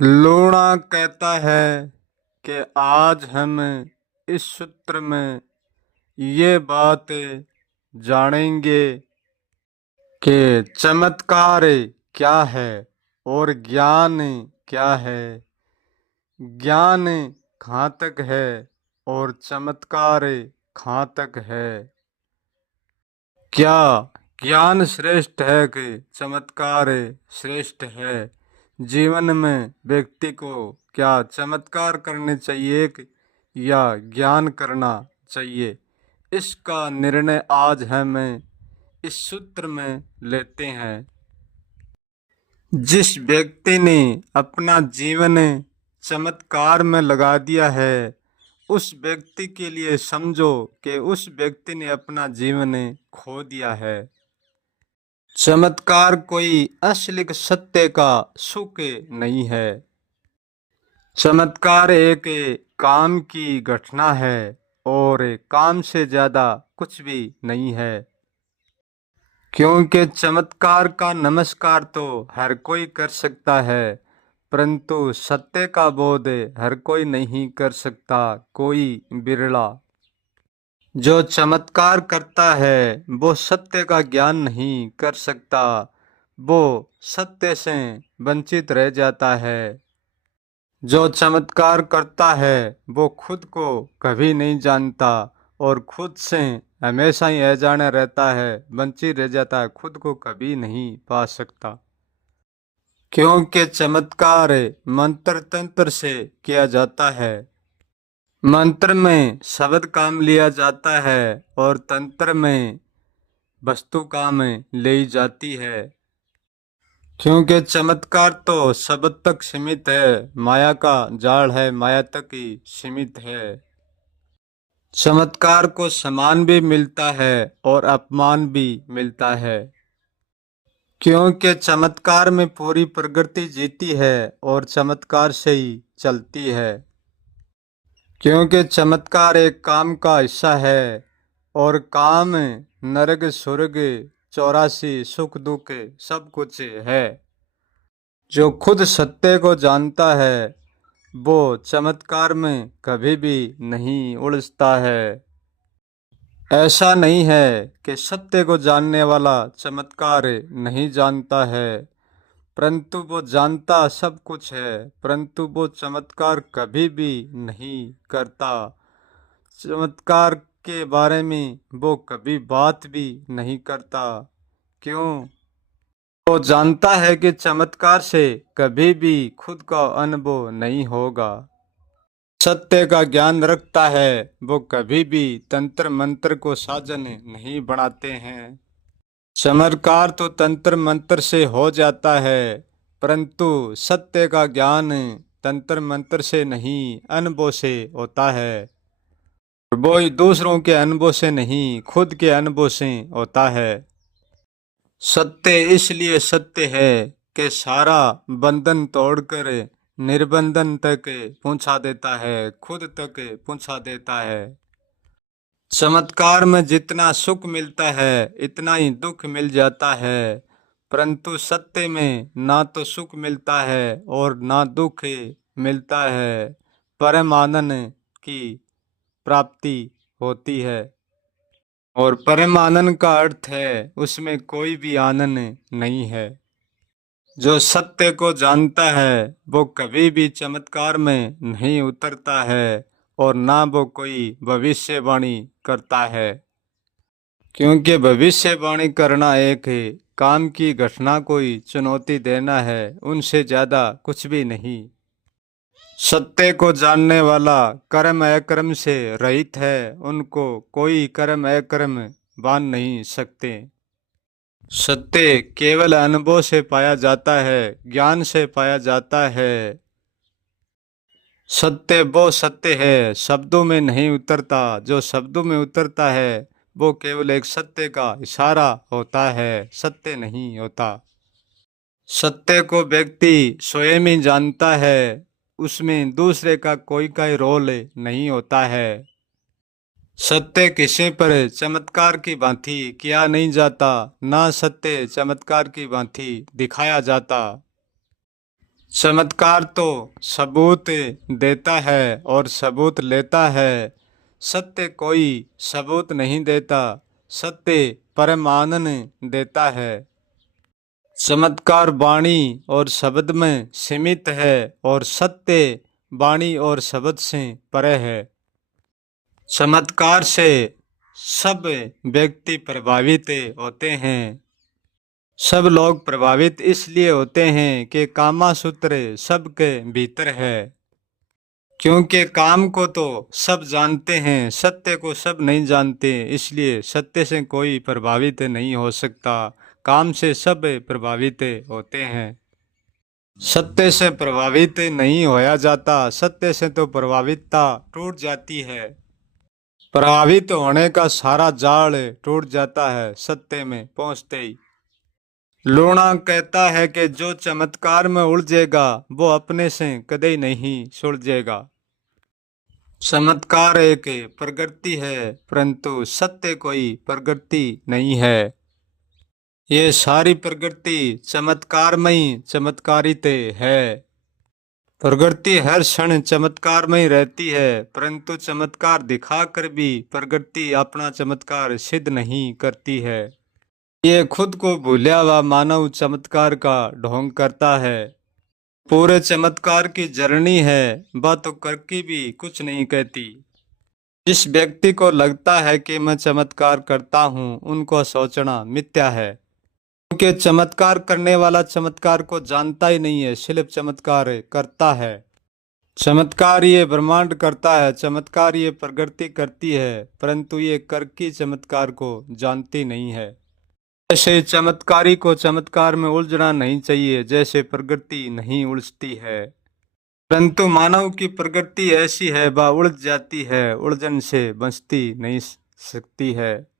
लूणा कहता है कि आज हम इस सूत्र में ये बात जानेंगे कि चमत्कार क्या है और ज्ञान क्या है। ज्ञान कहाँ तक है और चमत्कार कहाँ तक है। क्या ज्ञान श्रेष्ठ है कि चमत्कार श्रेष्ठ है। जीवन में व्यक्ति को क्या चमत्कार करने चाहिए कि या ज्ञान करना चाहिए, इसका निर्णय आज हम इस सूत्र में लेते हैं। जिस व्यक्ति ने अपना जीवन चमत्कार में लगा दिया है, उस व्यक्ति के लिए समझो कि उस व्यक्ति ने अपना जीवन खो दिया है। चमत्कार कोई असली सत्य का सुख नहीं है। चमत्कार एक काम की घटना है और काम से ज्यादा कुछ भी नहीं है। क्योंकि चमत्कार का नमस्कार तो हर कोई कर सकता है, परंतु सत्य का बोध हर कोई नहीं कर सकता, कोई बिरला। जो चमत्कार करता है वो सत्य का ज्ञान नहीं कर सकता, वो सत्य से वंचित रह जाता है। जो चमत्कार करता है वो खुद को कभी नहीं जानता और खुद से हमेशा ही अजाना रहता है, वंचित रह जाता है, खुद को कभी नहीं पा सकता। क्योंकि चमत्कार मंत्र तंत्र से किया जाता है। मंत्र में शब्द काम लिया जाता है और तंत्र में वस्तु काम ली जाती है। क्योंकि चमत्कार तो शब्द तक सीमित है, माया का जाल है, माया तक ही सीमित है। चमत्कार को सम्मान भी मिलता है और अपमान भी मिलता है। क्योंकि चमत्कार में पूरी प्रकृति जीती है और चमत्कार से ही चलती है। क्योंकि चमत्कार एक काम का हिस्सा है और काम नरक स्वर्ग 84 सुख दुख सब कुछ है। जो खुद सत्य को जानता है वो चमत्कार में कभी भी नहीं उलझता है। ऐसा नहीं है कि सत्य को जानने वाला चमत्कार नहीं जानता है, परंतु वो जानता सब कुछ है, परंतु वो चमत्कार कभी भी नहीं करता। चमत्कार के बारे में वो कभी बात भी नहीं करता। क्यों? वो जानता है कि चमत्कार से कभी भी खुद का अनुभव नहीं होगा। सत्य का ज्ञान रखता है वो कभी भी तंत्र मंत्र को साजन नहीं बनाते हैं। चमत्कार तो तंत्र मंत्र से हो जाता है, परंतु सत्य का ज्ञान तंत्र मंत्र से नहीं, अनुभव से होता है। वो दूसरों के अनुभव से नहीं, खुद के अनुभव से होता है। सत्य इसलिए सत्य है कि सारा बंधन तोड़कर निर्बंधन तक पहुंचा देता है, खुद तक पहुंचा देता है। चमत्कार में जितना सुख मिलता है इतना ही दुख मिल जाता है, परंतु सत्य में ना तो सुख मिलता है और ना दुख मिलता है। परम आनंद की प्राप्ति होती है और परम आनंद का अर्थ है उसमें कोई भी आनंद नहीं है। जो सत्य को जानता है वो कभी भी चमत्कार में नहीं उतरता है और ना वो कोई भविष्यवाणी करता है। क्योंकि भविष्यवाणी करना एक है, काम की घटना कोई चुनौती देना है, उनसे ज्यादा कुछ भी नहीं। सत्य को जानने वाला कर्म अकर्म से रहित है, उनको कोई कर्म अकर्म बांध नहीं सकते। सत्य केवल अनुभव से पाया जाता है, ज्ञान से पाया जाता है। सत्य वो सत्य है शब्दों में नहीं उतरता, जो शब्दों में उतरता है वो केवल एक सत्य का इशारा होता है, सत्य नहीं होता। सत्य को व्यक्ति स्वयं ही जानता है, उसमें दूसरे का कोई रोल नहीं होता है। सत्य किसी पर चमत्कार की भांति किया नहीं जाता, ना सत्य चमत्कार की भांति दिखाया जाता। चमत्कार तो सबूत देता है और सबूत लेता है। सत्य कोई सबूत नहीं देता, सत्य परमानन देता है। चमत्कार वाणी और शब्द में सीमित है और सत्य वाणी और शब्द से परे है। चमत्कार से सब व्यक्ति प्रभावित होते हैं। सब लोग प्रभावित इसलिए होते हैं कि कामसूत्र सबके भीतर है। क्योंकि काम को तो सब जानते हैं, सत्य को सब नहीं जानते, इसलिए सत्य से कोई प्रभावित नहीं हो सकता। काम से सब प्रभावित होते हैं। सत्य से प्रभावित नहीं होया जाता, सत्य से तो प्रभावितता टूट जाती है। प्रभावित होने का सारा जाल टूट जाता है सत्य में पहुंचते ही। लूणा कहता है कि जो चमत्कार में उलझेगा वो अपने से कदे नहीं सुलझेगा। चमत्कार एक प्रकृति है, परंतु सत्य कोई प्रकृति नहीं है। ये सारी प्रकृति चमत्कारमयी चमत्कारित है। प्रकृति हर क्षण चमत्कार में ही रहती है, परंतु चमत्कार दिखाकर भी प्रकृति अपना चमत्कार सिद्ध नहीं करती है। ये खुद को भूला हुआ मानव चमत्कार का ढोंग करता है। पूरे चमत्कार की जर्नी है, वह तो करके भी कुछ नहीं कहती। जिस व्यक्ति को लगता है कि मैं चमत्कार करता हूँ, उनको सोचना मिथ्या है। क्योंकि चमत्कार करने वाला चमत्कार को जानता ही नहीं है, सिर्फ चमत्कार करता है। चमत्कार ये ब्रह्मांड करता है, चमत्कार ये प्रकृति करती है, परंतु ये करके चमत्कार को जानती नहीं है। ऐसे चमत्कारी को चमत्कार में उलझना नहीं चाहिए, जैसे प्रकृति नहीं उलझती है। परंतु मानव की प्रकृति ऐसी है, वह उलझ जाती है, उलझन से बचती नहीं सकती है।